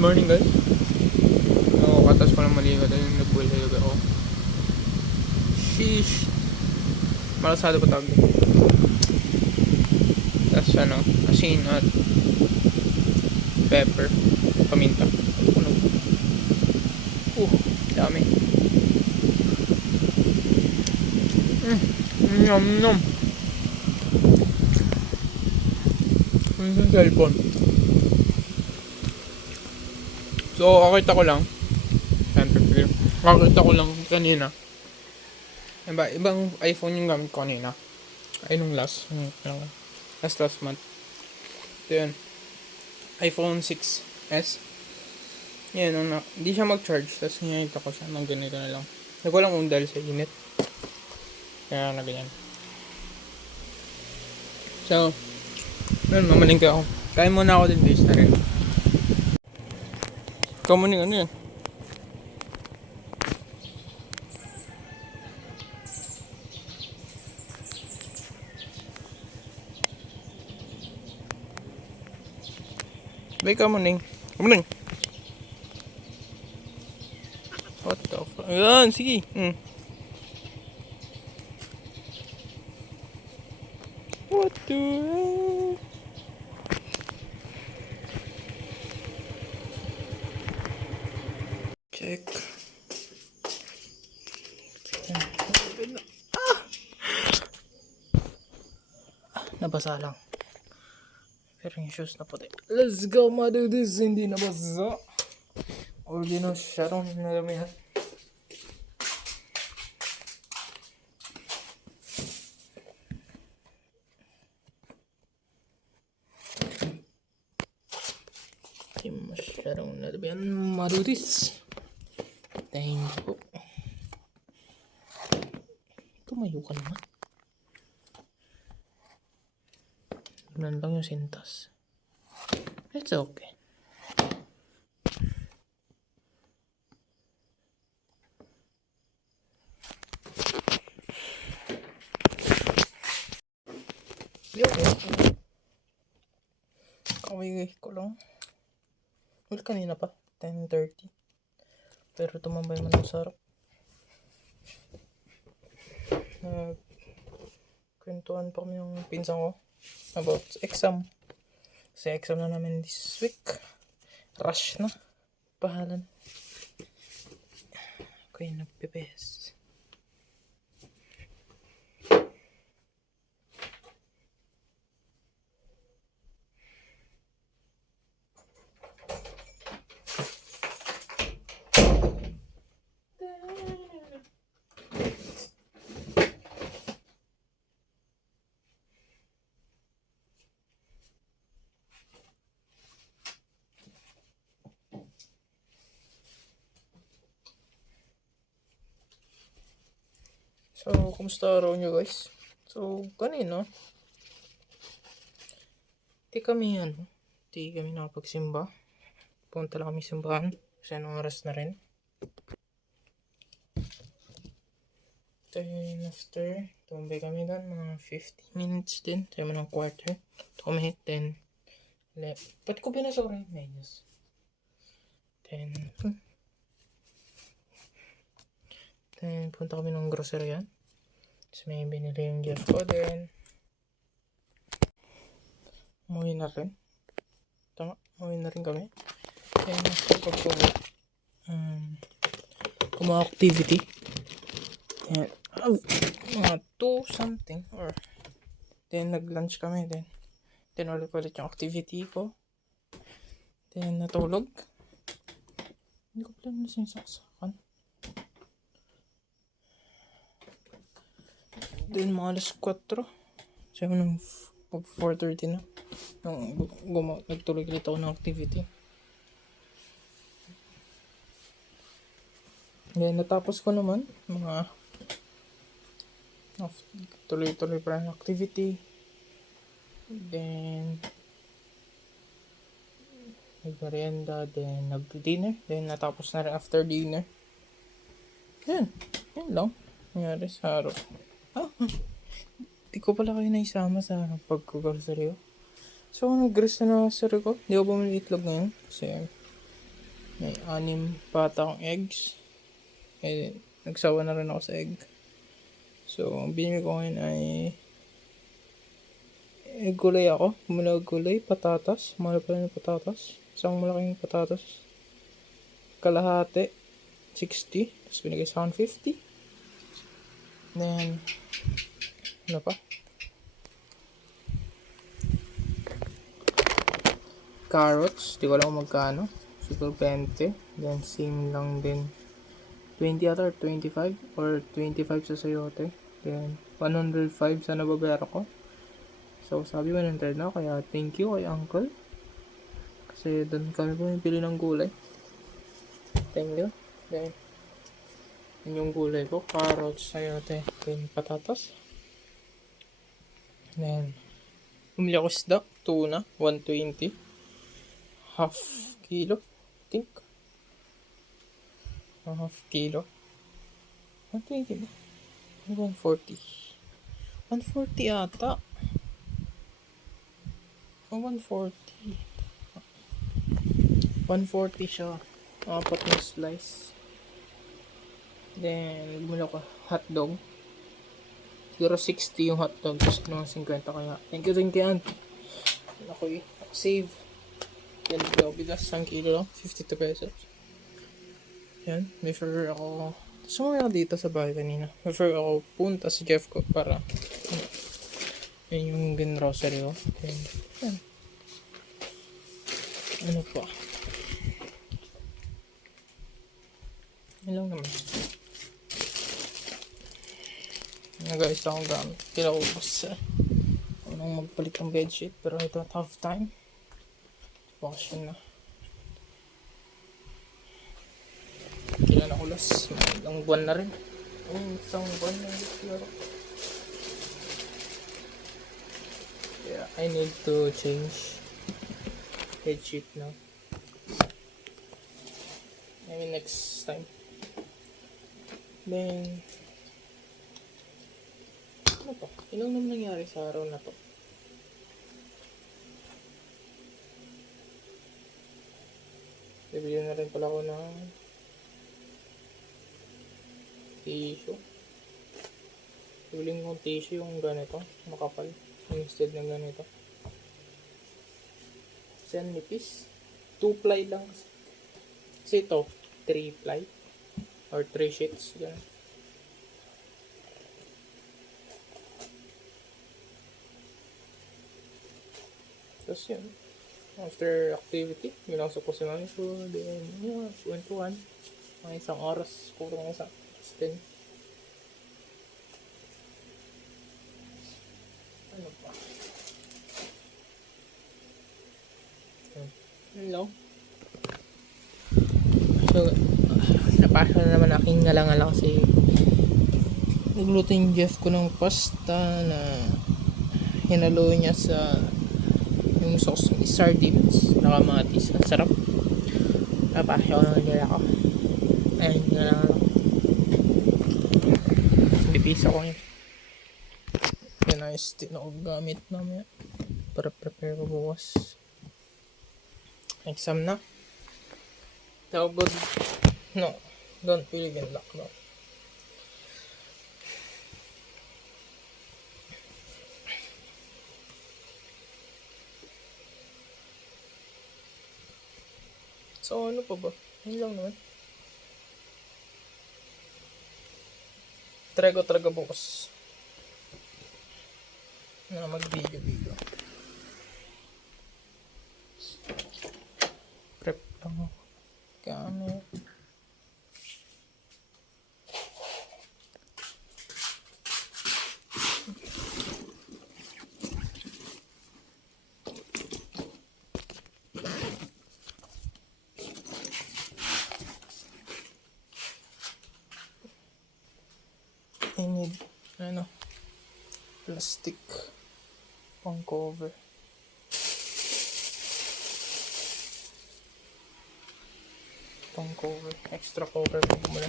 morning guys. So, katas ko lang maligo dahil nagbuhay ako. Sheesh. Malasado ko tawag. Tapos asin at pepper, paminta. Dami. Yum yum. Ano yung cellphone? So, kakita ko lang. Kakita ko lang kanina. Ibang iPhone yung gamit ko kanina. Ay, nung last month. So, yun. iPhone 6s. Yan, hindi siya mag-charge. Tapos hinahita ko siya ng ganito na lang. Nagwalang undal sa init. Kaya na ganyan. So, yun, mamalingka ako. Kain muna ako din guys na rin. Ikaw muna ano yan? Bay ka muna. Kumuning. What the fuck? Ayan, sige. What the hell? Check. Nabasa lang. Pero yung shoes na puti. Let's go, mother. This hindi nabasa. Original Sharon na kami ha. Hindi masyadong nalabihan. Maduris. Thank you. Tumayo ka naman. Ganun lang yung sintas. It's okay. Kaway ko lang. Well, kanina pa. 10:30. Pero tumambay man ang sarap. Kwentuhan pa kami yung pinsan ko about exam. Kasi exam na namin this week. Rush na. Pahalan. Ako yung nagpipes. So, kumusta araw nyo guys? So, kanina, di kami nakapagsimba. Punta lang kami simbahan. Kasi anong oras na rin. Then, after, tumbay kami doon. Mga 50 minutes din. Tayo mo ng quarter. Tumahit, then, ba't ko binasa ko rin? Medyas. Then, punta kami ng grocery yan. Tapos may binili yung gift ko din. Umuwi na rin. Umuwi na rin kami. Then, kapag ko kuma-activity. Yan. Mga 2 something. Or, then, nag-lunch kami. Then ulit yung activity ko. Then, natulog. Hindi ko pala nasasaksakan. Then, mga alas 4. Sabi nung 4:30 na. Nagtuloy ulit ako ng activity. Then, natapos ko naman. Tuloy-tuloy pa ng activity. Then, nag-merienda. Then, nag-dinner. Then, natapos na rin after dinner. Yan lang. Nangyari sa araw. Di ko pala kayo naisama sa pag-grocery ko. So, nag-grocery na grocery ko. Di ako bumili itlog ngayon. Kasi, May 6 patang eggs. Nagsawa na rin ako sa egg. So, ang binili ko ngayon ay gulay ako. Bumili ako gulay, patatas. Mahal pala ng patatas. Isang malaking patatas. Kalahati. 60. Tapos binigay sa akin 50. Then, ano pa? Carrots. Di ko alam kung magkano. Siguro 20. Then, same lang din. 20 ata or 25. Or 25 sa sayote. Then, 105 sa nababayara ko. So, sabi 100 na. Kaya, thank you kay uncle. Kasi, doon kami pumipili ng gulay. Thank you. Then, yun yung gulay ko. Carrots, sayote, then patatas. Then, bumili ako isda. Tuna, 120. Half kilo, I think. Half kilo. 120 ba? 140. 140 ata. 140. 140 siya. 4 na slice. Then, bumili ako hotdog. Siguro 60 yung hotdog. Tapos naman 50 kaya. Thank you din kay auntie. Ako save. Then, bigas. 1 kilo lang. 52 pesos. Yan. Refer ako. Sumaya ako dito sa bahay kanina. Refer ako punta sa Jeff ko para yan yung grocery ko. Then, yan. Ano pa? Yan lang naman. Nag-ayos akong gamit. Kinaubos nang magpalit ng bedsheet. Pero ito tough time. Bakasyon na. Kailan ako last? Ilang buwan na rin. Isang buwan na rin siguro. Yeah, I need to change bedsheet now. Maybe next time. Then, ano pa? Ilang naman nangyari sa araw na to? Bibili na rin pala ako ng tissue. Bibili ko ng tissue yung ganito, makapal, instead ng ganito. Kasi ang nipis. 2-ply lang. Kasi ito, 3-ply. Or 3 sheets. Ganun. Tapos yun. After activity, ginasok ko si mami ko. Then, yun, kwentuhan. Mga isang oras. Kurang isang oras din. Ano pa? Hello? So, napasok na naman aking ngalang-ngalang kasi nagluto yung Jeff ko ng pasta na hinalo niya sa yung sauce ng sardines na kamatis. Ang sarap. Napasok ko na nila ako. Ayun nga lang ako. Bipisa ko yun. Yun ayos din ako gamit namin para prepare ko bukas. Exam na. How good? No. Don't believe in luck, no. So, ano pa ba? Yun lang naman. Try ko talaga bukas na mag-video. Prep lang ako. Gamit. I need, plastic pang cover. Extra cover pag mula.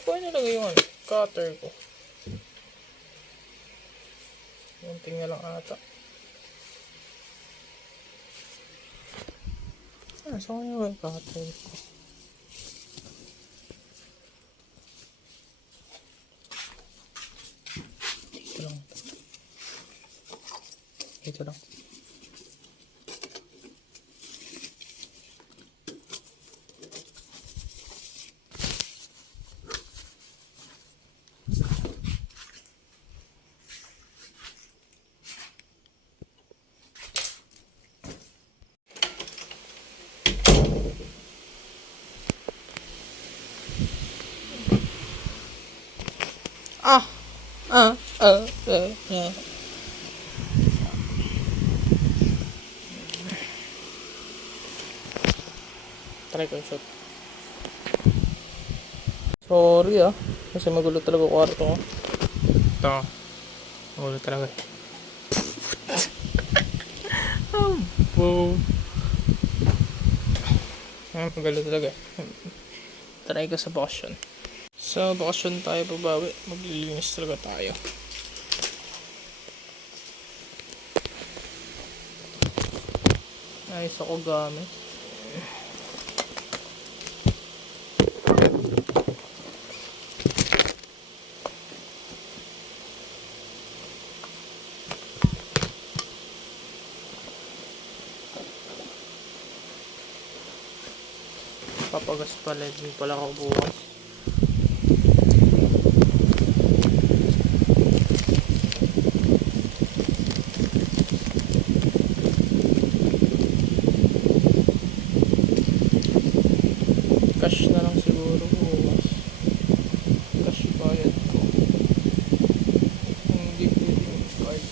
Ko nilagay yung cutter ko. Munting na lang ata. Saan ko yung kakatay ko? Ito lang. Ito lang. Ah! Try ko yung shot. Sorry kasi magulo talaga kwarto ko. Ito. Magulo talaga. Abo. Magulo talaga. Try ko sa bakasyon. Sa bakasyon tayo babawi. Maglilinis talaga tayo. Ayos ako gamit. Papagas pala. Hindi pala ako bukas. Cash na lang siguro bukas. Cash bayad ko. Hindi pwede yung card.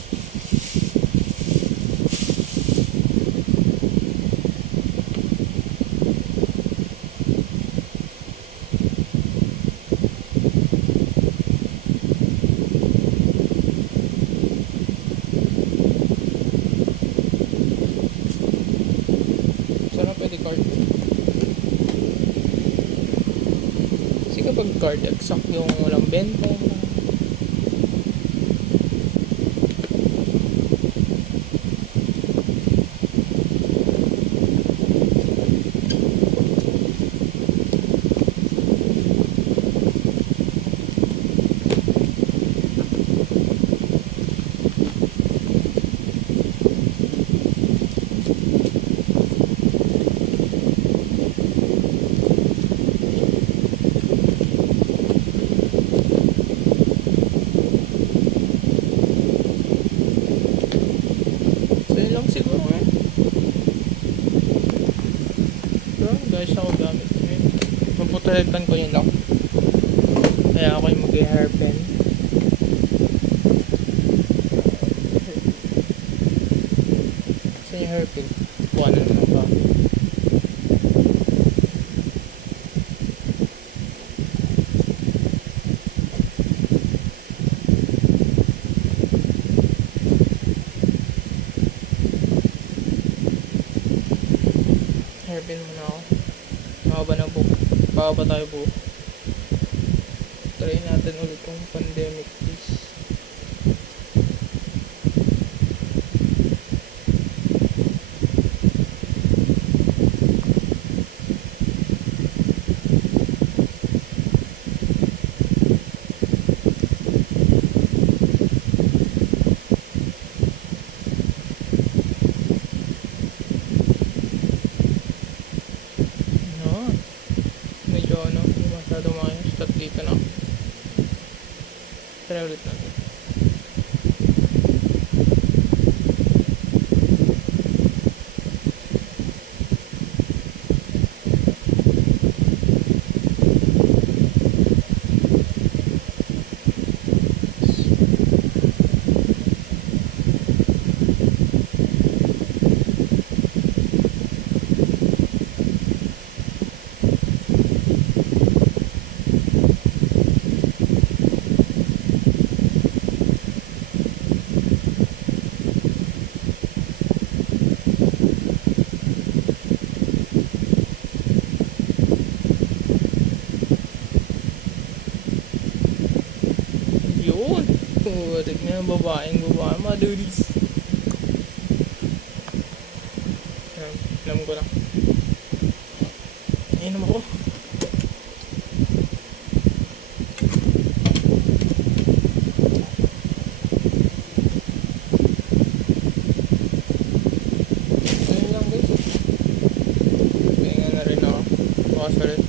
Sana pwede card. Kasi kapag card, exact yung walang benta. So yun lang siguro guys, ako gamit ngayon. Maputalitan ko yun lang. Kaya ako yung mag-hairpen. Saan yung hairpin? Buwan na naman ba? Hairpin muna ako. Mahaba na buhok. Baka ba tayo buhok? Try natin ulit yung pandemic please. Medyo hindi masyado maayos. Start dito na. Try ulit natin. Yun! Tignan yung babae, mga dudes. Alam ko na. Inom ako. Ayun lang guys. Pahinga na rin ako. Bukas ulit.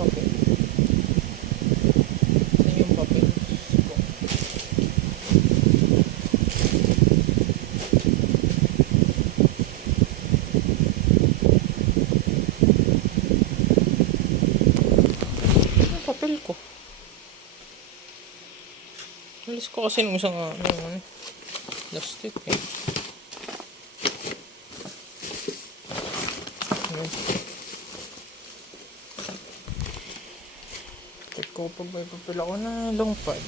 Papel. Saan yung papel? Yung papel ko. Alis ko kasi nung isang ano, plastic eh. Check ko pag may papel ako na long pad.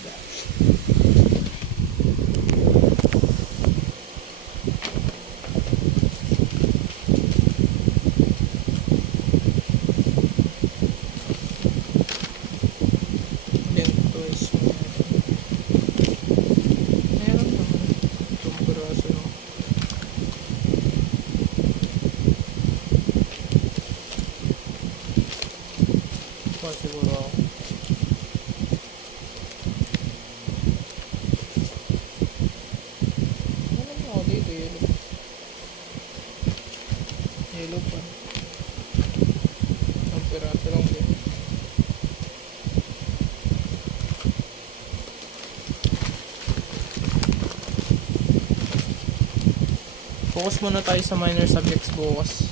Lengthwise meron naman itong braso no. Siguro ako. Ano na ako dito, yellow pa. Ang piraso lang din. Focus muna tayo sa minor subjects bukas.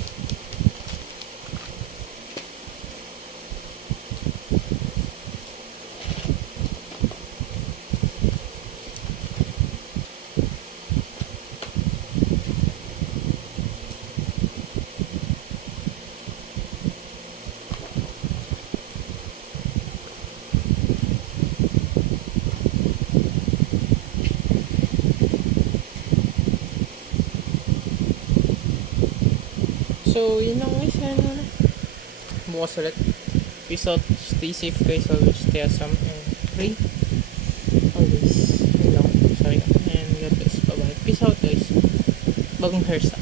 So, yun lang guys. Bukas ulit. Peace out. Stay safe guys. Always stay awesome. And pray. Always. Yun lang. Sorry. And God bless. Bye bye. Peace out guys. Bagong hairstyle.